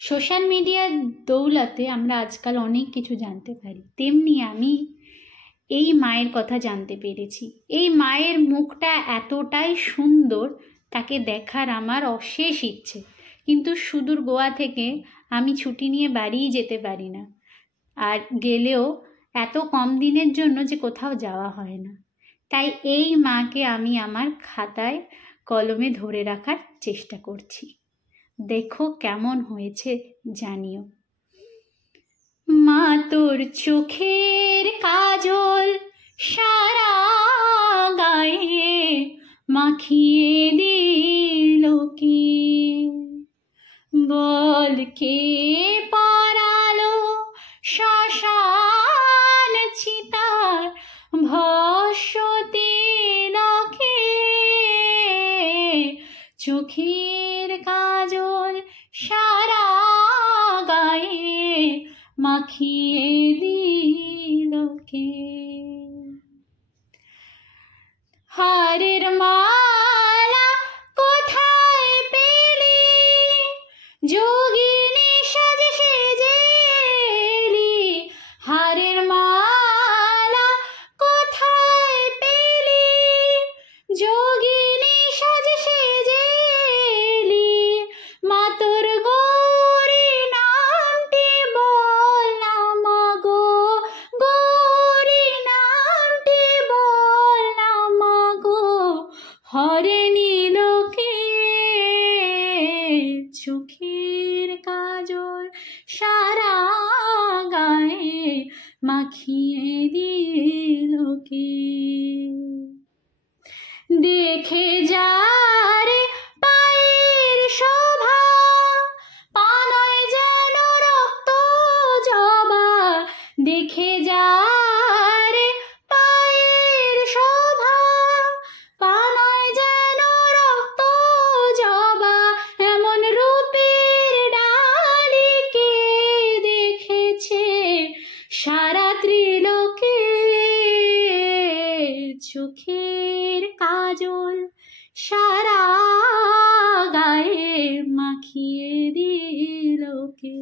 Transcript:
Social মিডিয়ার দৌলতে আমরা আজকাল অনেক কিছু জানতে পারি, তেমনি আমি এই মায়ের কথা জানতে পেরেছি। এই মায়ের মুখটা এতটাই সুন্দর, তাকে দেখার আমার অশেষ ইচ্ছে, কিন্তু সুদূর গোয়া থেকে আমি ছুটি নিয়ে বাড়িই যেতে পারি না, আর গেলেও এত কম দিনের জন্য যে কোথাও যাওয়া হয় না। তাই এই মাকে আমি আমার খাতায় কলমে ধরে রাখার চেষ্টা করছি। দেখো কেমন হয়েছে জানিও। মা তোর চোখের কাজল সারা গায়ে মাখিয়ে দিল কি, বল কে পরালো শ্মশান চিতার ভস্য তিলকে, চোখের কাজল সারা গায়ে মাখিয়ে দিল কে। হারের মালা কোথায় পেলি, যোগিনী সাজে সেজে এলি। হারের মালা কোথায় পেলি, যোগিনী সাজে সেজে এলি। মা তোর গৌরী নামটি বল না মাগো, গৌরী নামটি বল না মাগো, হরে নীলকে। চোখের কাজল সারা গায়ে মাখিয়ে দিল কে। দেখে যা রে পায়ের শোভা, পা নয় যেন রক্ত জবা। দেখে যা রে পায়ের শোভা, পা নয় যেন রক্ত জবা। এমন রূপের ডালিকে দেখেছে সারা ত্রিলোকে। চোখের কাজল সারা গায়ে মাখিয়ে দিল কে।